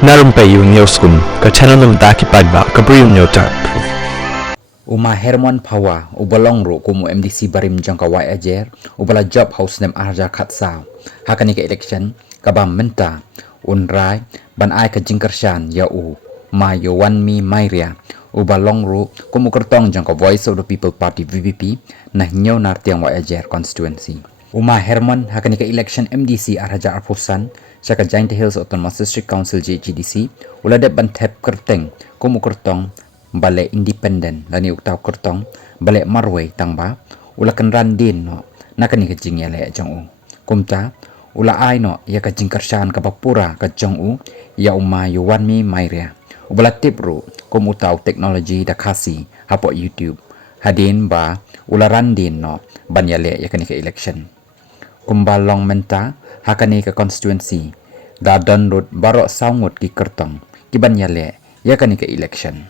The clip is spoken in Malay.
Na Rympei U ke channel nabynta ki paidbah ke Bri U Hynñiewtrep. Ma Hermon Phawa ubalong ro kumu MDC barim jong Wahiajer ubala job house nem arja khatsa hakani ke election kabam menta unrai ban ai ka Kyrshan ya u ma yo wan mi mairia ubalong ro kumu kyrteng jong Voice of the People Party VPP na Hynñieu Nartiang Wahiajer constituency. Ma Hermon hakani ke election MDC arja arpusan Saka Giant Hills Autonomous District Council JGDC ulade bantep kyrteng kumu kyrteng bale independent lani uktaw kyrteng bale marway tangba ula kenran din no nakani ka jing yale jong kumta ula ai no ya ka jing Kyrshan ka bapura ka jong ya uma yuwan mi mairia ubala tipru kum utaw technology da Khasi hapo YouTube hadin ba ula randin no ban yale ya kani ka election kumbalong menta hakani ka constituency da donrut baroh saungut ki kyrteng kiban yale ya kani ka election